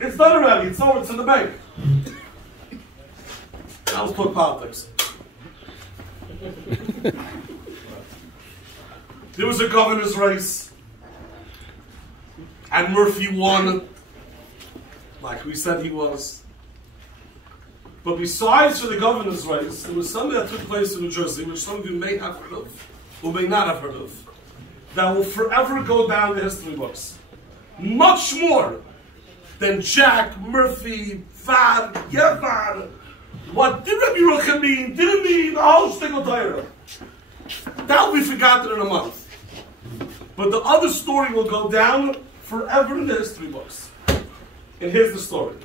It's done already. It's over. It's in the bank. Now let's talk politics. There was a governor's race, and Murphy won, like we said he was. But besides for the governor's race, there was something that took place in New Jersey, which some of you may have heard of, or may not have heard of, that will forever go down the history books. Much more than Jack, Murphy, Vad, Yevad. What did Rabbi Yerucham mean? Didn't mean the whole Shtickle Torah. That will be forgotten in a month. But the other story will go down forever in the history books. And here's the story.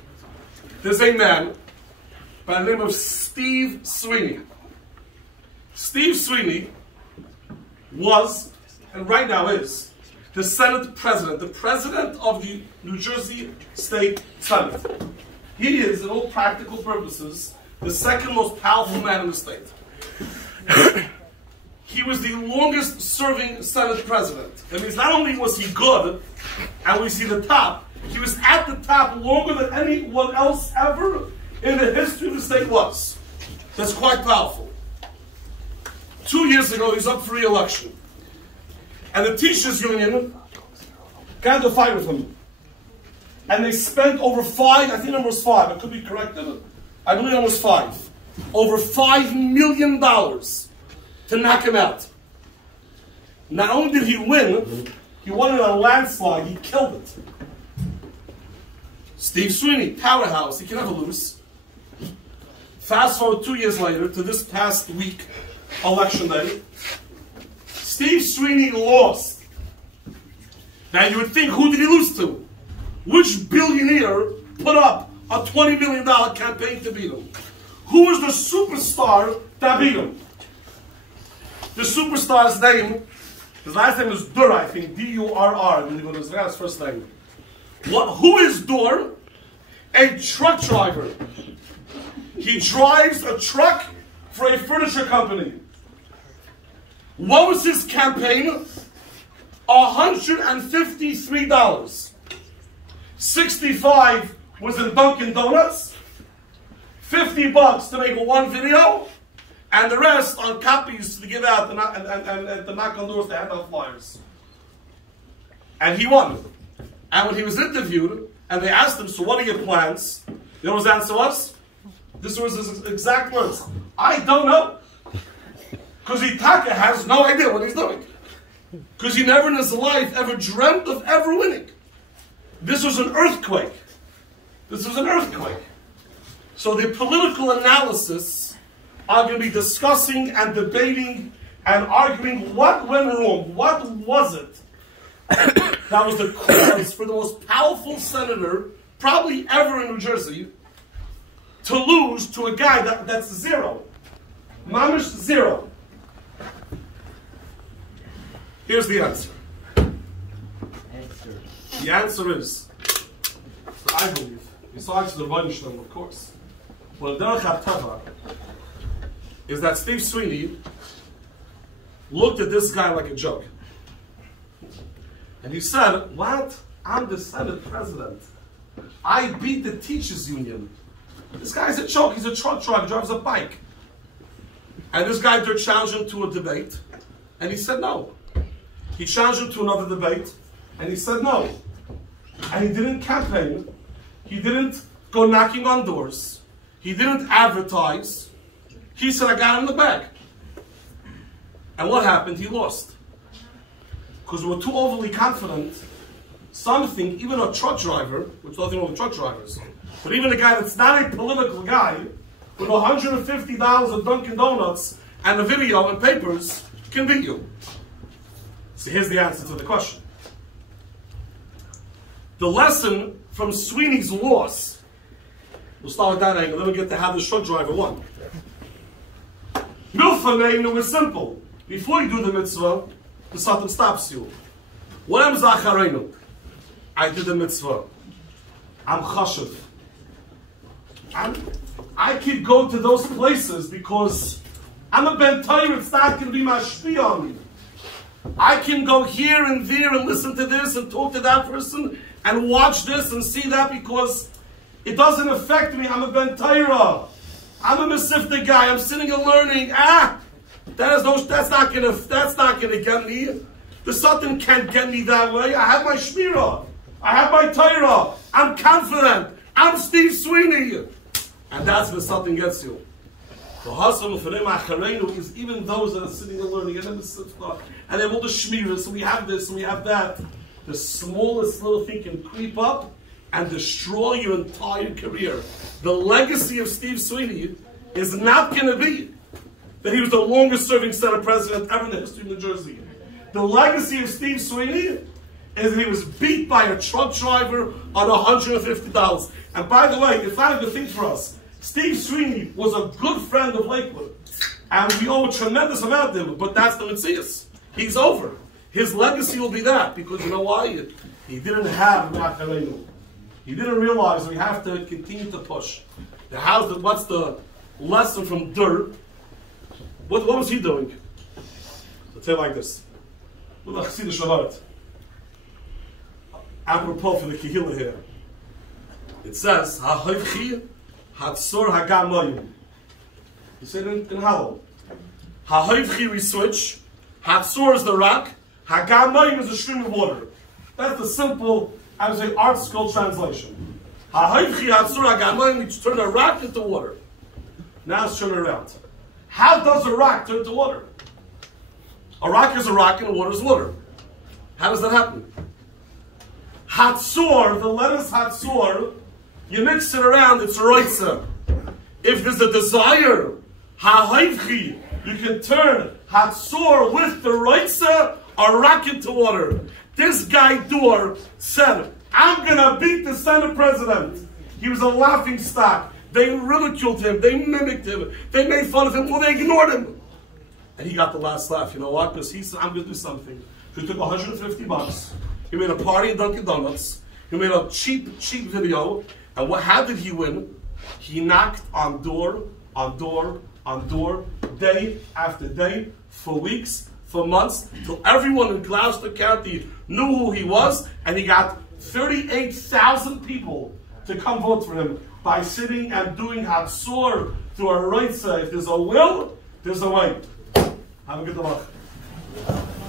There's a man by the name of Steve Sweeney. Steve Sweeney was, and right now is, the Senate President, the President of the New Jersey State Senate. He is, in all practical purposes, the second most powerful man in the state. He was the longest serving Senate President. That means not only was he good, and we see the top, he was at the top longer than anyone else ever in the history of the state was. That's quite powerful. 2 years ago, he was up for re-election. And the teachers union got into a fight with him. And they spent over I think the number was 5, I could be corrected. I believe it was 5. Over $5 million to knock him out. Not only did he win, he won in a landslide, he killed it. Steve Sweeney, powerhouse, he can never lose. Fast forward 2 years later to this past week, election day. Steve Sweeney lost. Now you would think, who did he lose to? Which billionaire put up a $20 million campaign to beat him? Who was the superstar that beat him? The superstar's name, his last name is Durr, I think, D-U-R-R, I believe it was his first name. Who is Durr? A truck driver. He drives a truck for a furniture company. What was his campaign? $153. 65 was in Dunkin' Donuts. $50 to make one video, and the rest on copies to give out and to knock on doors to hand out flyers. And he won. And when he was interviewed, and they asked him, so what are your plans? You know what his answer was? This was his exact words. I don't know. Because Itaka has no idea what he's doing. Because he never in his life ever dreamt of ever winning. This was an earthquake. This was an earthquake. So the political analysis are going to be discussing and debating and arguing what went wrong. What was it that was the cause for the most powerful senator probably ever in New Jersey to lose to a guy that's zero. Mamish zero. Here's the answer. The answer is, I believe, besides the Weinstein, of course, well, Derech HaTava is that Steve Sweeney looked at this guy like a joke. And he said, what? I'm the Senate President. I beat the teachers union. This guy's a joke. He's a truck driver, drives a bike. And this guy challenged him to a debate, and he said no. He challenged him to another debate, and he said no. And he didn't campaign. He didn't go knocking on doors. He didn't advertise. He said, I got him in the bag. And what happened? He lost. Because we were too overly confident. Something, even a truck driver, which is nothing wrong with truck drivers, but even a guy that's not a political guy, with $150 of Dunkin' Donuts and a video and papers, can beat you. So here's the answer to the question. The lesson from Sweeney's loss, we'll start with that angle, then we'll get to how the truck driver won. Milfaneinu was simple. Before you do the mitzvah, the Satan stops you. What am Zachareinu? I did the mitzvah. I'm chashuv. I could go to those places because I'm a ben Torah. It's not going to be mashpia on me. I can go here and there and listen to this and talk to that person and watch this and see that because it doesn't affect me. I'm a Ben Torah. I'm a Mesifta guy. I'm sitting and learning. That's not gonna get me. The Satan can't get me that way. I have my Shmira. I have my Torah. I'm confident. I'm Steve Sweeney. And that's where Satan gets you. The Hashem for them Acharenu is even those that are sitting and learning, and then and they have all the Shmiras, and we have this, and we have that. The smallest little thing can creep up and destroy your entire career. The legacy of Steve Sweeney is not going to be that he was the longest serving Senate president ever in the history of New Jersey. The legacy of Steve Sweeney is that he was beat by a truck driver on $150. And by the way, it's not a good thing for us. Steve Sweeney was a good friend of Lakewood. And we owe a tremendous amount to him, but that's the Metzius. He's over. His legacy will be that, because you know why? He didn't have Macharenu. He didn't realize we have to continue to push. What's the lesson from dirt? What was he doing? Let's say it like this. Apropos for the Kehillah here. It says, "Ha'hoichi hatzor hagamayim." You say it in Hallow. Ha'hoichi we switch. Hatzor is the rock. Hagamayim is a stream of water. That's the simple, I would say, art school translation. Ha'hoichi hatzor hagamayim, we turn a rock into water. Now let's turn it around. How does a rock turn to water? A rock is a rock and water is water. How does that happen? Hatzor, the letters Hatzor, you mix it around, it's roitza. If there's a desire, ha'hoichi, you can turn Hatzor with the roitza, a rock into water. This guy Dor said, I'm going to beat the Senate president. He was a laughing stock. They ridiculed him. They mimicked him. They made fun of him. Well, they ignored him. And he got the last laugh. You know what? Because he said, I'm going to do something. He took $150. He made a party in Dunkin' Donuts. He made a cheap video. And how did he win? He knocked on door, day after day, for weeks, for months, till everyone in Gloucester County knew who he was, and he got 38,000 people to come vote for him by sitting and doing Hatzor through a roitza. If there's a will, there's a way. Have a good day.